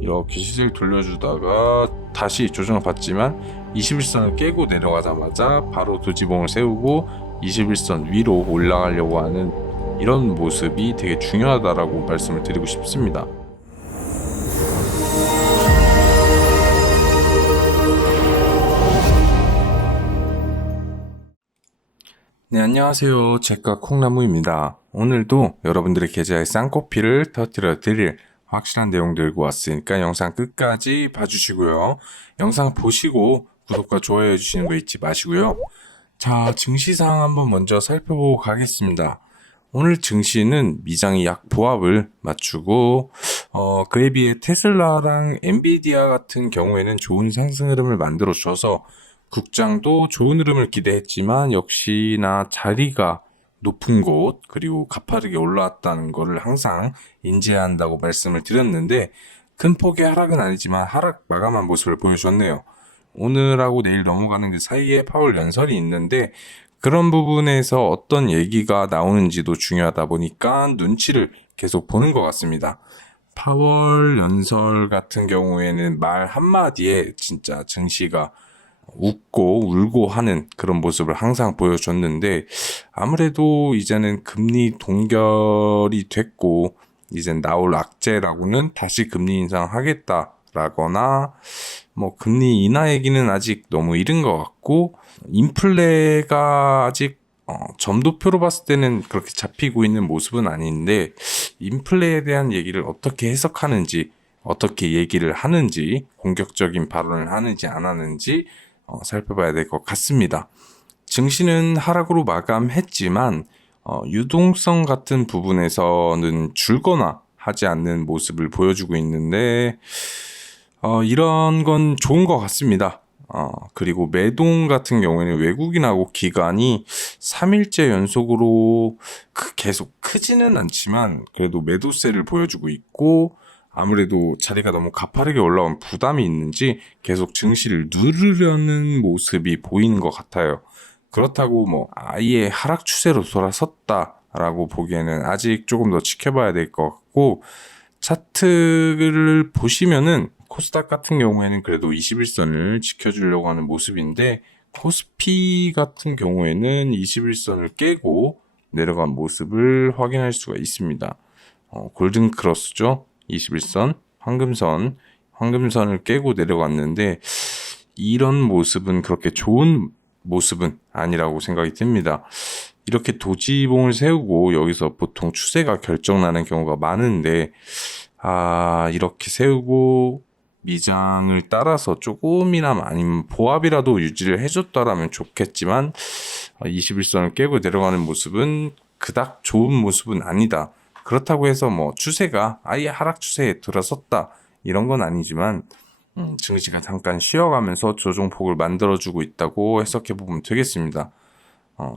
이렇게 시세를 돌려주다가 다시 조정을 받지만 21선을 깨고 내려가자마자 바로 도지봉을 세우고 21선 위로 올라가려고 하는 이런 모습이 되게 중요하다라고 말씀을 드리고 싶습니다. 네, 안녕하세요. 제가 콩나무입니다. 오늘도 여러분들의 계좌에 쌍코피를 터뜨려 드릴 확실한 내용 들고 왔으니까 영상 끝까지 봐주시고요. 영상 보시고 구독과 좋아요 해주시는 거 잊지 마시고요. 자, 증시상 한번 먼저 살펴보고 가겠습니다. 오늘 증시는 미장이 약 보합을 맞추고 그에 비해 테슬라랑 엔비디아 같은 경우에는 좋은 상승 흐름을 만들어 줘서 국장도 좋은 흐름을 기대했지만 역시나 자리가 높은 곳 그리고 가파르게 올라왔다는 것을 항상 인지해야 한다고 말씀을 드렸는데 큰 폭의 하락은 아니지만 하락 마감한 모습을 보여줬네요. 오늘하고 내일 넘어가는 그 사이에 파월 연설이 있는데 그런 부분에서 어떤 얘기가 나오는지도 중요하다 보니까 눈치를 계속 보는 것 같습니다. 파월 연설 같은 경우에는 말 한마디에 진짜 증시가 웃고 울고 하는 그런 모습을 항상 보여줬는데 아무래도 이제는 금리 동결이 됐고 이젠 나올 악재라고는 다시 금리 인상하겠다라거나 뭐 금리 인하 얘기는 아직 너무 이른 것 같고 인플레가 아직 점도표로 봤을 때는 그렇게 잡히고 있는 모습은 아닌데 인플레에 대한 얘기를 어떻게 해석하는지 어떻게 얘기를 하는지 공격적인 발언을 하는지 안 하는지 살펴봐야 될 것 같습니다. 증시는 하락으로 마감했지만 유동성 같은 부분에서는 줄거나 하지 않는 모습을 보여주고 있는데 이런 건 좋은 것 같습니다. 그리고 매동 같은 경우에는 외국인하고 기관이 3일째 연속으로 계속 크지는 않지만 그래도 매도세를 보여주고 있고 아무래도 자리가 너무 가파르게 올라온 부담이 있는지 계속 증시를 누르려는 모습이 보이는 것 같아요. 그렇다고 뭐 아예 하락 추세로 돌아섰다라고 보기에는 아직 조금 더 지켜봐야 될 것 같고 차트를 보시면은 코스닥 같은 경우에는 그래도 21선을 지켜주려고 하는 모습인데 코스피 같은 경우에는 21선을 깨고 내려간 모습을 확인할 수가 있습니다. 골든 크로스죠. 21선, 황금선을 깨고 내려갔는데 이런 모습은 그렇게 좋은 모습은 아니라고 생각이 듭니다. 이렇게 도지봉을 세우고 여기서 보통 추세가 결정나는 경우가 많은데 이렇게 세우고 미장을 따라서 조금이나마 아니면 보합이라도 유지를 해줬다라면 좋겠지만 21선을 깨고 내려가는 모습은 그닥 좋은 모습은 아니다. 그렇다고 해서 뭐 추세가 아예 하락 추세에 들어섰다 이런 건 아니지만 증시가 잠깐 쉬어가면서 조정폭을 만들어주고 있다고 해석해 보면 되겠습니다.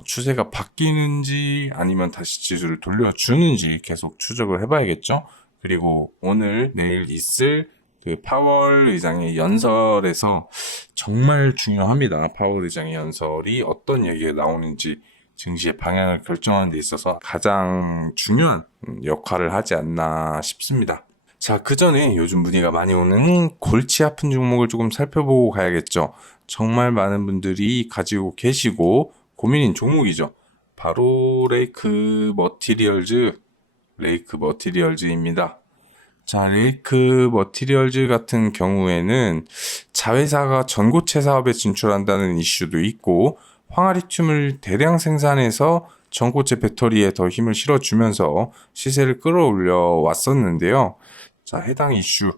추세가 바뀌는지 아니면 다시 지수를 돌려주는지 계속 추적을 해봐야겠죠. 그리고 오늘 내일 있을 그 파월 의장의 연설에서 정말 중요합니다. 파월 의장의 연설이 어떤 얘기가 나오는지 증시의 방향을 결정하는 데 있어서 가장 중요한 역할을 하지 않나 싶습니다. 자, 그 전에 요즘 문의가 많이 오는 골치 아픈 종목을 조금 살펴보고 가야겠죠. 정말 많은 분들이 가지고 계시고 고민인 종목이죠. 바로 레이크 머티리얼즈입니다. 자, 레이크 머티리얼즈 같은 경우에는 자회사가 전고체 사업에 진출한다는 이슈도 있고 황화리튬을 대량 생산해서 전고체 배터리에 더 힘을 실어주면서 시세를 끌어올려 왔었는데요. 자, 해당 이슈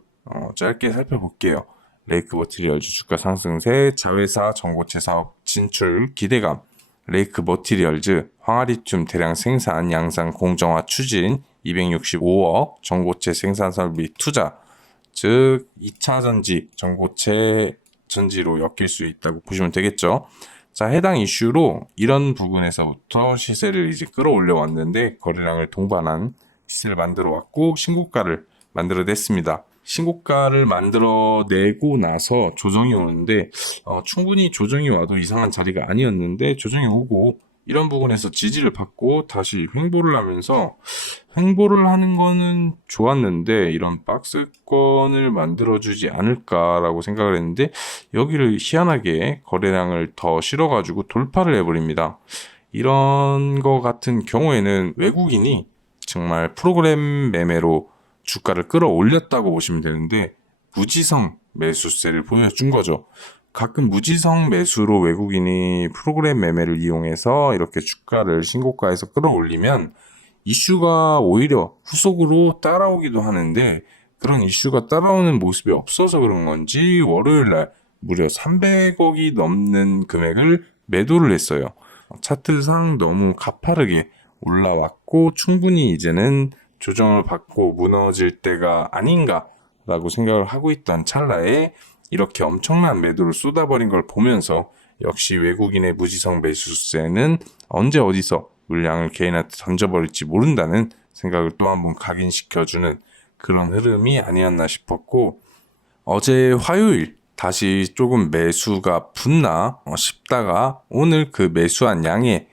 짧게 살펴볼게요. 레이크 머티리얼즈 주가 상승세, 자회사 전고체 사업 진출 기대감, 레이크 머티리얼즈 황화리튬 대량 생산 양산 공정화 추진 265억 전고체 생산 설비 투자, 즉 2차 전지 전고체 전지로 엮일 수 있다고 보시면 되겠죠. 자, 해당 이슈로 이런 부분에서부터 시세를 이제 끌어올려 왔는데 거래량을 동반한 시세를 만들어 왔고 신고가를 만들어냈습니다. 신고가를 만들어내고 나서 조정이 오는데 충분히 조정이 와도 이상한 자리가 아니었는데 조정이 오고 이런 부분에서 지지를 받고 다시 횡보를 하면서 횡보를 하는 거는 좋았는데 이런 박스권을 만들어주지 않을까라고 생각을 했는데 여기를 희한하게 거래량을 더 실어가지고 돌파를 해버립니다. 이런 거 같은 경우에는 외국인이 정말 프로그램 매매로 주가를 끌어올렸다고 보시면 되는데 무지성 매수세를 보여준 거죠. 가끔 무지성 매수로 외국인이 프로그램 매매를 이용해서 이렇게 주가를 신고가에서 끌어올리면 이슈가 오히려 후속으로 따라오기도 하는데 그런 이슈가 따라오는 모습이 없어서 그런 건지 월요일날 무려 300억이 넘는 금액을 매도를 했어요. 차트상 너무 가파르게 올라왔고 충분히 이제는 조정을 받고 무너질 때가 아닌가라고 생각을 하고 있던 찰나에 이렇게 엄청난 매도를 쏟아버린 걸 보면서 역시 외국인의 무지성 매수세는 언제 어디서 물량을 개인한테 던져버릴지 모른다는 생각을 또 한 번 각인시켜주는 그런 흐름이 아니었나 싶었고 어제 화요일 다시 조금 매수가 붙나 싶다가 오늘 그 매수한 양의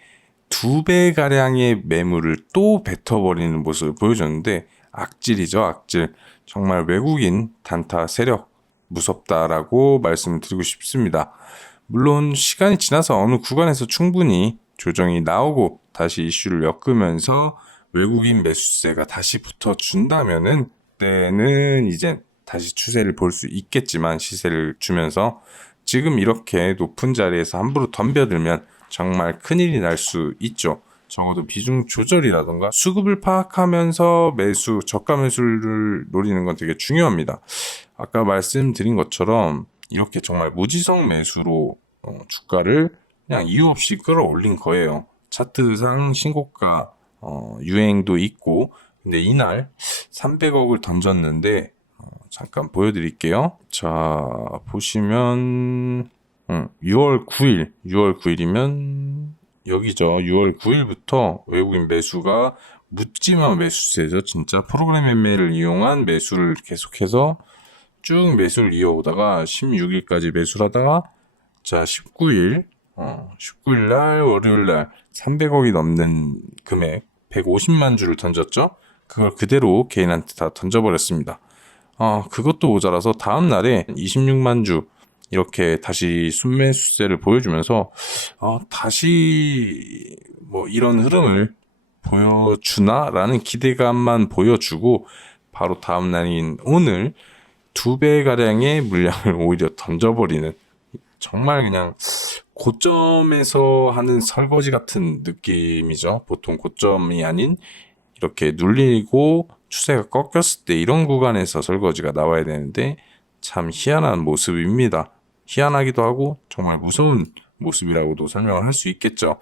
2배가량의 매물을 또 뱉어버리는 모습을 보여줬는데 악질이죠, 악질. 정말 외국인 단타 세력 무섭다라고 말씀드리고 싶습니다. 물론 시간이 지나서 어느 구간에서 충분히 조정이 나오고 다시 이슈를 엮으면서 외국인 매수세가 다시 붙어준다면은 그때는 이제 다시 추세를 볼 수 있겠지만 시세를 주면서 지금 이렇게 높은 자리에서 함부로 덤벼들면 정말 큰일이 날 수 있죠. 적어도 비중 조절이라던가 수급을 파악하면서 매수, 저가 매수를 노리는 건 되게 중요합니다. 아까 말씀드린 것처럼 이렇게 정말 무지성 매수로 주가를 그냥 이유 없이 끌어올린 거예요. 차트상 신고가 유행도 있고 근데 이날 300억을 던졌는데 잠깐 보여드릴게요. 자 보시면 6월 9일이면 여기죠. 6월 9일부터 외국인 매수가 묻지마 매수세죠. 진짜 프로그램 매매를 이용한 매수를 계속해서 쭉 매수를 이어오다가 16일까지 매수를 하다가 자 19일 날 월요일 날 300억이 넘는 금액 150만 주를 던졌죠. 그걸 그대로 개인한테 다 던져버렸습니다. 그것도 모자라서 다음 날에 26만 주 이렇게 다시 순매수세를 보여주면서 다시 뭐 이런 흐름을 보여주나라는 기대감만 보여주고 바로 다음 날인 오늘 2배가량의 물량을 오히려 던져버리는 정말 그냥 고점에서 하는 설거지 같은 느낌이죠. 보통 고점이 아닌 이렇게 눌리고 추세가 꺾였을 때 이런 구간에서 설거지가 나와야 되는데 참 희한한 모습입니다. 희한하기도 하고 정말 무서운 모습이라고도 설명을 할 수 있겠죠.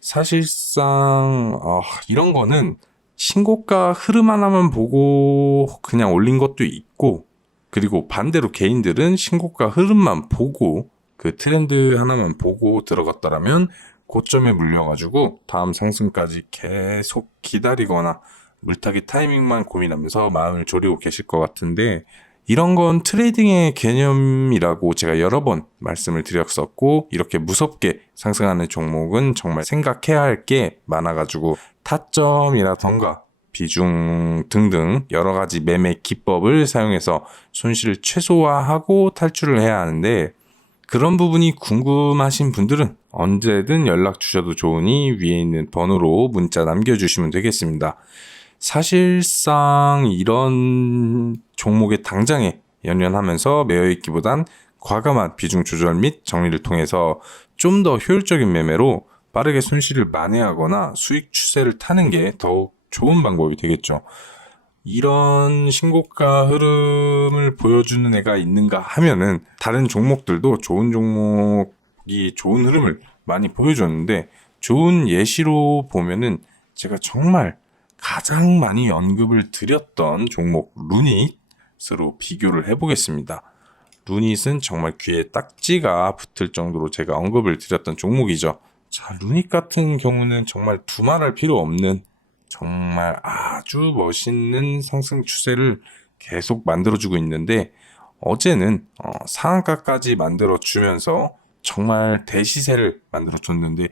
사실상 이런 거는 신고가 흐름 하나만 보고 그냥 올린 것도 있고 그리고 반대로 개인들은 신고가 흐름만 보고 그 트렌드 하나만 보고 들어갔다라면 고점에 물려가지고 다음 상승까지 계속 기다리거나 물타기 타이밍만 고민하면서 마음을 졸이고 계실 것 같은데 이런 건 트레이딩의 개념이라고 제가 여러 번 말씀을 드렸었고 이렇게 무섭게 상승하는 종목은 정말 생각해야 할 게 많아가지고 타점이라던가 비중 등등 여러 가지 매매 기법을 사용해서 손실을 최소화하고 탈출을 해야 하는데 그런 부분이 궁금하신 분들은 언제든 연락 주셔도 좋으니 위에 있는 번호로 문자 남겨주시면 되겠습니다. 사실상 이런 종목의 당장에 연연하면서 매여있기보단 과감한 비중 조절 및 정리를 통해서 좀 더 효율적인 매매로 빠르게 손실을 만회하거나 수익 추세를 타는 게 더욱 좋은 방법이 되겠죠. 이런 신고가 흐름을 보여주는 애가 있는가 하면은 다른 종목들도 좋은 종목이 좋은 흐름을 많이 보여줬는데 좋은 예시로 보면은 제가 정말 가장 많이 언급을 드렸던 종목 루닛으로 비교를 해보겠습니다. 루닛은 정말 귀에 딱지가 붙을 정도로 제가 언급을 드렸던 종목이죠. 자, 루닛 같은 경우는 정말 두말할 필요 없는 정말 아주 멋있는 상승 추세를 계속 만들어주고 있는데 어제는 상한가까지 만들어주면서 정말 대시세를 만들어줬는데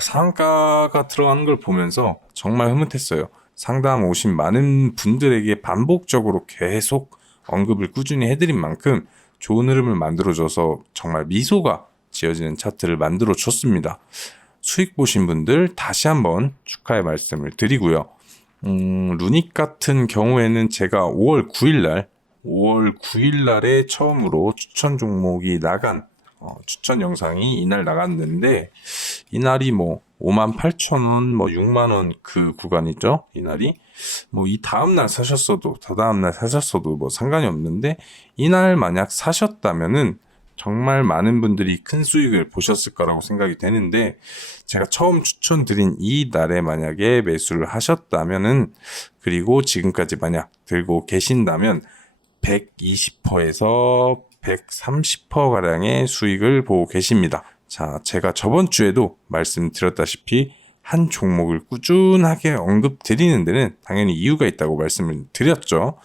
상한가가 들어가는 걸 보면서 정말 흐뭇했어요. 상담 오신 많은 분들에게 반복적으로 계속 언급을 꾸준히 해드린 만큼 좋은 흐름을 만들어줘서 정말 미소가 지어지는 차트를 만들어줬습니다. 수익 보신 분들 다시 한번 축하의 말씀을 드리고요. 루닉 같은 경우에는 제가 5월 9일 날에 처음으로 추천 종목이 나간 추천 영상이 이날 나갔는데, 이날이 58,000원, 6만원 그 구간이죠. 이날이 이 다음날 사셨어도 다다음날 사셨어도 상관이 없는데, 이날 만약 사셨다면은 정말 많은 분들이 큰 수익을 보셨을 거라고 생각이 되는데, 제가 처음 추천드린 이 날에 만약에 매수를 하셨다면은, 그리고 지금까지 만약 들고 계신다면 120%에서 130%가량의 수익을 보고 계십니다. 자, 제가 저번 주에도 말씀드렸다시피 한 종목을 꾸준하게 언급드리는 데는 당연히 이유가 있다고 말씀을 드렸죠.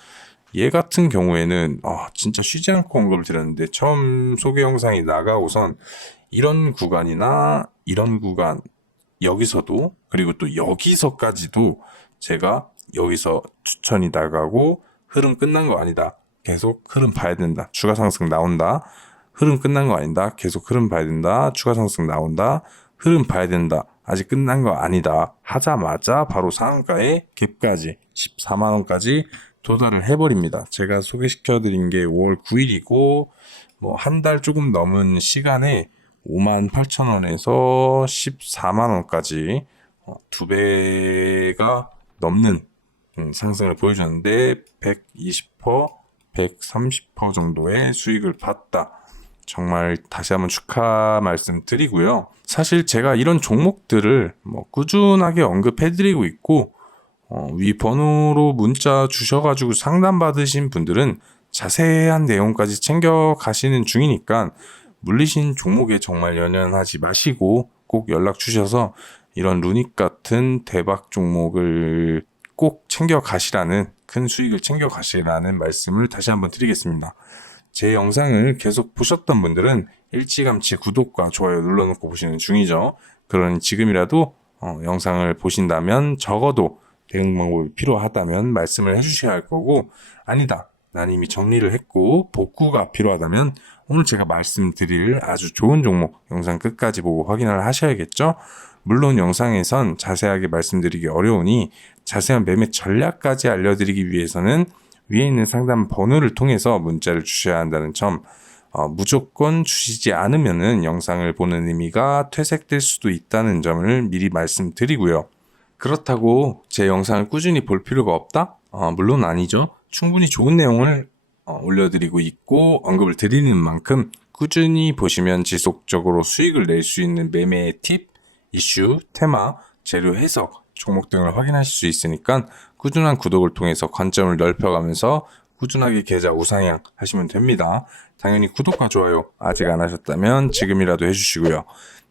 얘 같은 경우에는 진짜 쉬지 않고 언급을 드렸는데, 처음 소개 영상이 나가고선 이런 구간이나 이런 구간, 여기서도, 그리고 또 여기서까지도 제가 여기서 추천이 나가고 흐름 끝난 거 아니다, 계속 흐름 봐야 된다, 추가 상승 나온다, 흐름 끝난 거 아니다, 계속 흐름 봐야 된다, 추가 상승 나온다, 흐름 봐야 된다, 아직 끝난 거 아니다 하자마자 바로 상한가에 갭까지 14만원까지 도달을 해버립니다. 제가 소개시켜드린 게 5월 9일이고 한 달 조금 넘은 시간에 58,000원에서 14만원까지 두 배가 넘는 상승을 보여줬는데 120%, 130% 정도의 수익을 봤다. 정말 다시 한번 축하 말씀드리고요. 사실 제가 이런 종목들을 꾸준하게 언급해드리고 있고, 위 번호로 문자 주셔가지고 상담받으신 분들은 자세한 내용까지 챙겨 가시는 중이니까 물리신 종목에 정말 연연하지 마시고 꼭 연락 주셔서 이런 루닉 같은 대박 종목을 꼭 챙겨 가시라는, 큰 수익을 챙겨 가시라는 말씀을 다시 한번 드리겠습니다. 제 영상을 계속 보셨던 분들은 일찌감치 구독과 좋아요 눌러놓고 보시는 중이죠. 그러니 지금이라도 영상을 보신다면 적어도 대응 방법이 필요하다면 말씀을 해주셔야 할 거고, 아니다, 난 이미 정리를 했고 복구가 필요하다면 오늘 제가 말씀드릴 아주 좋은 종목 영상 끝까지 보고 확인을 하셔야겠죠. 물론 영상에선 자세하게 말씀드리기 어려우니 자세한 매매 전략까지 알려드리기 위해서는 위에 있는 상담 번호를 통해서 문자를 주셔야 한다는 점, 무조건 주시지 않으면은 영상을 보는 의미가 퇴색될 수도 있다는 점을 미리 말씀드리고요. 그렇다고 제 영상을 꾸준히 볼 필요가 없다? 물론 아니죠. 충분히 좋은 내용을 올려드리고 있고 언급을 드리는 만큼 꾸준히 보시면 지속적으로 수익을 낼 수 있는 매매의 팁, 이슈, 테마, 재료 해석, 종목 등을 확인하실 수 있으니까 꾸준한 구독을 통해서 관점을 넓혀가면서 꾸준하게 계좌 우상향 하시면 됩니다. 당연히 구독과 좋아요 아직 안 하셨다면 지금이라도 해주시고요.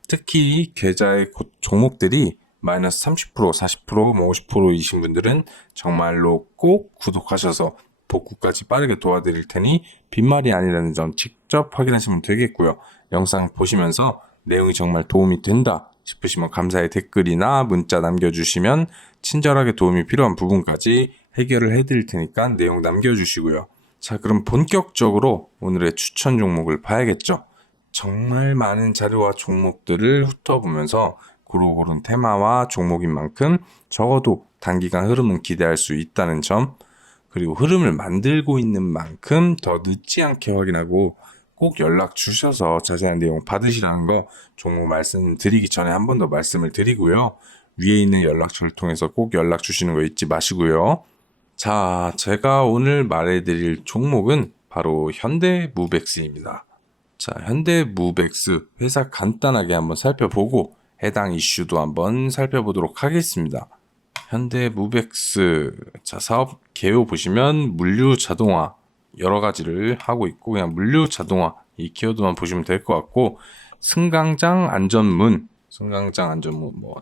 특히 계좌의 종목들이 마이너스 30%, 40%, 50%이신 분들은 정말로 꼭 구독하셔서 복구까지 빠르게 도와드릴 테니 빈말이 아니라는 점 직접 확인하시면 되겠고요. 영상 보시면서 내용이 정말 도움이 된다 싶으시면 감사의 댓글이나 문자 남겨주시면 친절하게 도움이 필요한 부분까지 해결을 해드릴 테니까 내용 남겨주시고요. 자, 그럼 본격적으로 오늘의 추천 종목을 봐야겠죠. 정말 많은 자료와 종목들을 훑어보면서 고루고른 테마와 종목인 만큼 적어도 단기간 흐름은 기대할 수 있다는 점, 그리고 흐름을 만들고 있는 만큼 더 늦지 않게 확인하고 꼭 연락 주셔서 자세한 내용 받으시라는 거 종목 말씀드리기 전에 한 번 더 말씀을 드리고요. 위에 있는 연락처를 통해서 꼭 연락 주시는 거 잊지 마시고요. 자, 제가 오늘 말해드릴 종목은 바로 현대무백스입니다. 자, 현대무백스 회사 간단하게 한번 살펴보고 해당 이슈도 한번 살펴보도록 하겠습니다. 현대무백스, 자, 사업 개요 보시면 물류 자동화 여러 가지를 하고 있고, 그냥 물류 자동화 이 키워드만 보시면 될 것 같고, 승강장 안전문,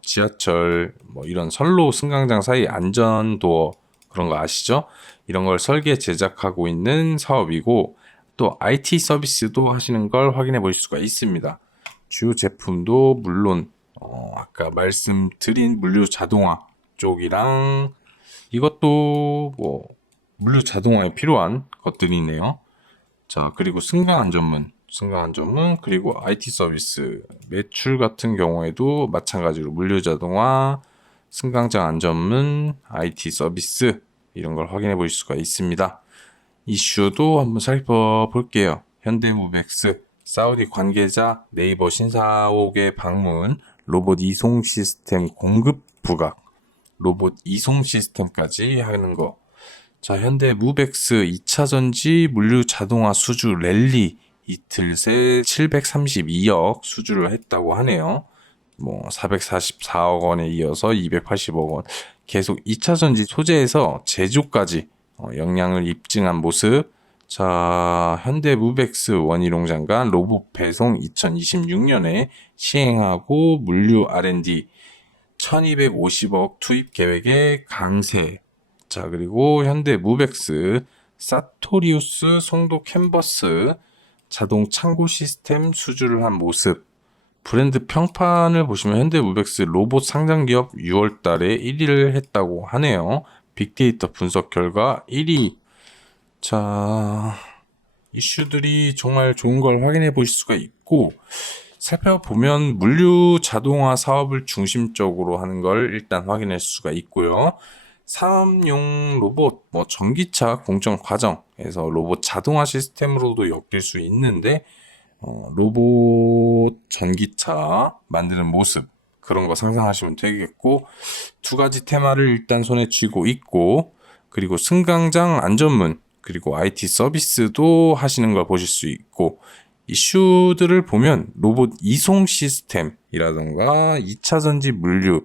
지하철 이런 선로 승강장 사이 안전도어 그런 거 아시죠? 이런 걸 설계 제작하고 있는 사업이고, 또 IT 서비스도 하시는 걸 확인해 보실 수가 있습니다. 주요 제품도 물론 아까 말씀드린 물류 자동화 쪽이랑 이것도 뭐 물류 자동화에 필요한 것들이네요. 자, 그리고 승강안전문, 그리고 IT 서비스, 매출 같은 경우에도 마찬가지로 물류 자동화, 승강장 안전문, IT 서비스 이런 걸 확인해 보실 수가 있습니다. 이슈도 한번 살펴볼게요. 현대무백스, 사우디 관계자 네이버 신사옥의 방문, 로봇 이송 시스템 공급 부각, 로봇 이송 시스템까지 하는 거. 자, 현대무백스 2차전지 물류 자동화 수주 랠리 이틀 새 732억 수주를 했다고 하네요. 뭐 444억 원에 이어서 280억 원. 계속 2차전지 소재에서 제조까지 역량을 입증한 모습. 자, 현대무백스 원희룡 장관 로봇 배송 2026년에 시행하고 물류 R&D 1250억 투입 계획의 강세. 자, 그리고 현대무백스 사토리우스 송도 캔버스 자동 창고 시스템 수주를 한 모습. 브랜드 평판을 보시면 현대무백스 로봇 상장 기업 6월 달에 1위를 했다고 하네요. 빅데이터 분석 결과 1위. 자, 이슈들이 정말 좋은 걸 확인해 보실 수가 있고, 살펴보면 물류 자동화 사업을 중심적으로 하는 걸 일단 확인할 수가 있고요. 사업용 로봇, 전기차 공정 과정에서 로봇 자동화 시스템으로도 엮일 수 있는데, 로봇 전기차 만드는 모습, 그런 거 상상하시면 되겠고, 두 가지 테마를 일단 손에 쥐고 있고, 그리고 승강장 안전문, 그리고 IT 서비스도 하시는 걸 보실 수 있고, 이슈들을 보면 로봇 이송 시스템이라던가 2차전지 물류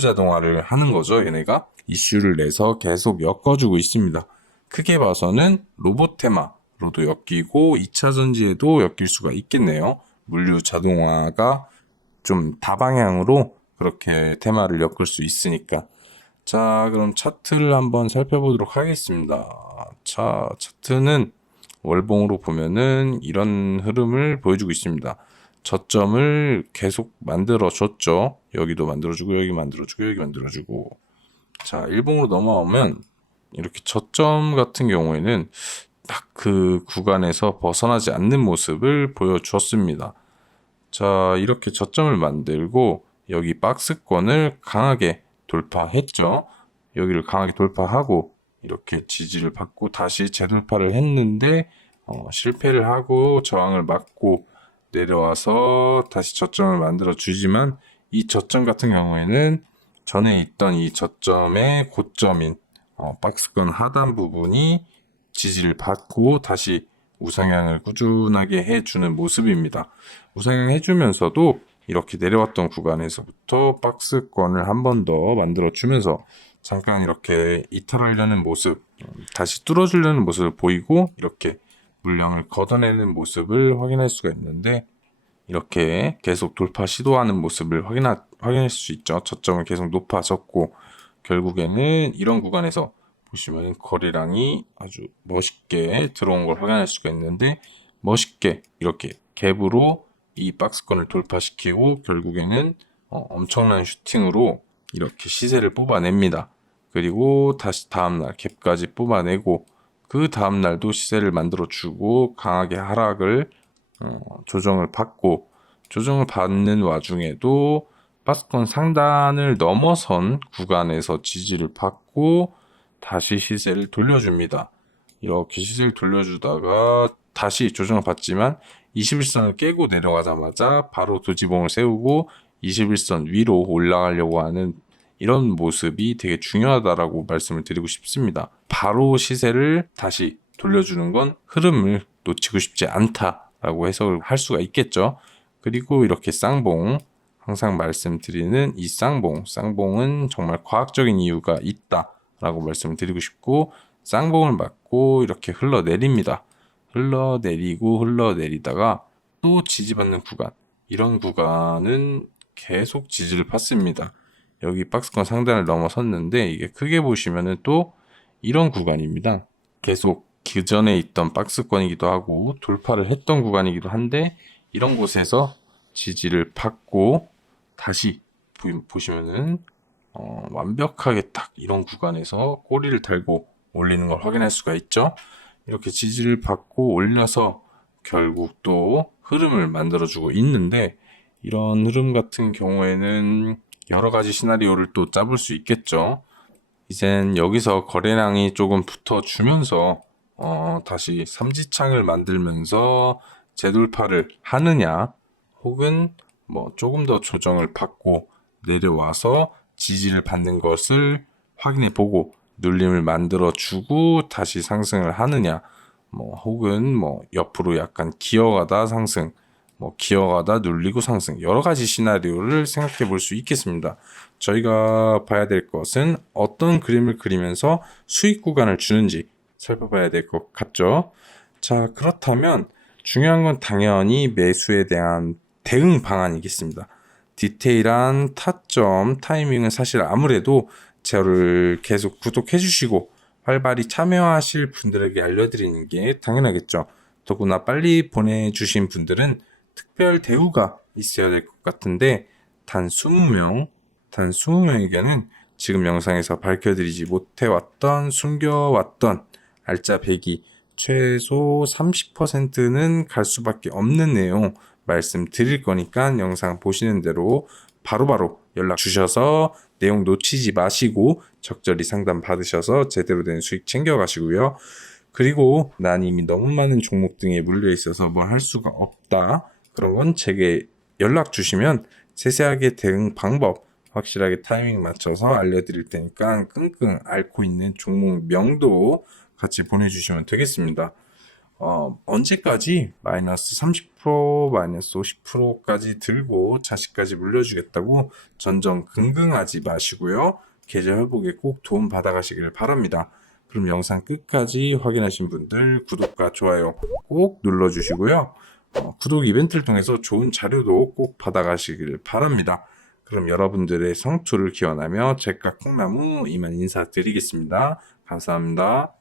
자동화를 하는 거죠. 얘네가 이슈를 내서 계속 엮어주고 있습니다. 크게 봐서는 로봇 테마로도 엮이고 2차전지에도 엮일 수가 있겠네요. 물류 자동화가 좀 다방향으로 그렇게 테마를 엮을 수 있으니까. 자, 그럼 차트를 한번 살펴보도록 하겠습니다. 자, 차트는 월봉으로 보면은 이런 흐름을 보여주고 있습니다. 저점을 계속 만들어줬죠. 여기도 만들어주고, 여기 만들어주고, 여기 만들어주고. 자, 일봉으로 넘어오면 이렇게 저점 같은 경우에는 딱 그 구간에서 벗어나지 않는 모습을 보여주었습니다. 자, 이렇게 저점을 만들고 여기 박스권을 강하게 돌파했죠. 여기를 강하게 돌파하고 이렇게 지지를 받고 다시 재돌파를 했는데 실패를 하고 저항을 맞고 내려와서 다시 저점을 만들어 주지만 이 저점 같은 경우에는 전에 있던 이 저점의 고점인 박스권 하단 부분이 지지를 받고 다시 우상향을 꾸준하게 해주는 모습입니다. 우상향 해주면서도 이렇게 내려왔던 구간에서부터 박스권을 한 번 더 만들어주면서 잠깐 이렇게 이탈하려는 모습, 다시 뚫어주려는 모습을 보이고 이렇게 물량을 걷어내는 모습을 확인할 수가 있는데 이렇게 계속 돌파 시도하는 모습을 확인할 수 있죠. 저점을 계속 높아졌고 결국에는 이런 구간에서 보시면 거래량이 아주 멋있게 들어온 걸 확인할 수가 있는데 멋있게 이렇게 갭으로 이 박스권을 돌파시키고 결국에는 엄청난 슈팅으로 이렇게 시세를 뽑아냅니다. 그리고 다시 다음날 갭까지 뽑아내고 그 다음날도 시세를 만들어주고 강하게 하락을 조정을 받는 와중에도 박스권 상단을 넘어선 구간에서 지지를 받고 다시 시세를 돌려줍니다. 이렇게 시세를 돌려주다가 다시 조정을 받지만 21선을 깨고 내려가자마자 바로 도지봉을 세우고 21선 위로 올라가려고 하는 이런 모습이 되게 중요하다라고 말씀을 드리고 싶습니다. 바로 시세를 다시 돌려주는 건 흐름을 놓치고 싶지 않다라고 해석을 할 수가 있겠죠. 그리고 이렇게 쌍봉, 항상 말씀드리는 이 쌍봉은 정말 과학적인 이유가 있다라고 말씀을 드리고 싶고 쌍봉을 맞고 이렇게 흘러내립니다. 흘러내리다가 또 지지받는 구간, 이런 구간은 계속 지지를 받습니다. 여기 박스권 상단을 넘어섰는데 이게 크게 보시면은 또 이런 구간입니다. 계속 기존에 있던 박스권이기도 하고 돌파를 했던 구간이기도 한데 이런 곳에서 지지를 받고 다시 보시면은 완벽하게 딱 이런 구간에서 꼬리를 달고 올리는 걸 확인할 수가 있죠. 이렇게 지지를 받고 올려서 결국 또 흐름을 만들어주고 있는데, 이런 흐름 같은 경우에는 여러 가지 시나리오를 또 짜볼 수 있겠죠. 이젠 여기서 거래량이 조금 붙어주면서 다시 삼지창을 만들면서 재돌파를 하느냐, 혹은 뭐 조금 더 조정을 받고 내려와서 지지를 받는 것을 확인해 보고 눌림을 만들어 주고 다시 상승을 하느냐, 뭐 혹은 뭐 옆으로 약간 기어가다 상승, 뭐 기어가다 눌리고 상승, 여러 가지 시나리오를 생각해 볼 수 있겠습니다. 저희가 봐야 될 것은 어떤 그림을 그리면서 수익 구간을 주는지 살펴봐야 될 것 같죠. 자, 그렇다면 중요한 건 당연히 매수에 대한 대응 방안이겠습니다. 디테일한 타점, 타이밍은 사실 아무래도 저를 계속 구독해 주시고 활발히 참여하실 분들에게 알려드리는 게 당연하겠죠. 더구나 빨리 보내주신 분들은 특별 대우가 있어야 될 것 같은데, 단 20명에게는 지금 영상에서 밝혀드리지 못해왔던, 숨겨왔던 알짜 배기 최소 30%는 갈 수밖에 없는 내용 말씀드릴 거니까 영상 보시는 대로 바로바로 연락 주셔서 내용 놓치지 마시고 적절히 상담 받으셔서 제대로 된 수익 챙겨가시고요. 그리고 난 이미 너무 많은 종목 등에 물려 있어서 뭘 할 수가 없다, 그런 건 제게 연락 주시면 세세하게 대응 방법 확실하게 타이밍 맞춰서 알려드릴 테니까 끙끙 앓고 있는 종목 명도 같이 보내주시면 되겠습니다. 언제까지 마이너스 30%, 마이너스 50%까지 들고 차시까지 물려주겠다고 전전긍긍하지 마시고요. 계좌 회복에 꼭 도움 받아가시길 바랍니다. 그럼 영상 끝까지 확인하신 분들 구독과 좋아요 꼭 눌러주시고요. 구독 이벤트를 통해서 좋은 자료도 꼭 받아가시길 바랍니다. 그럼 여러분들의 성투를 기원하며 제가 콩나무 이만 인사드리겠습니다. 감사합니다.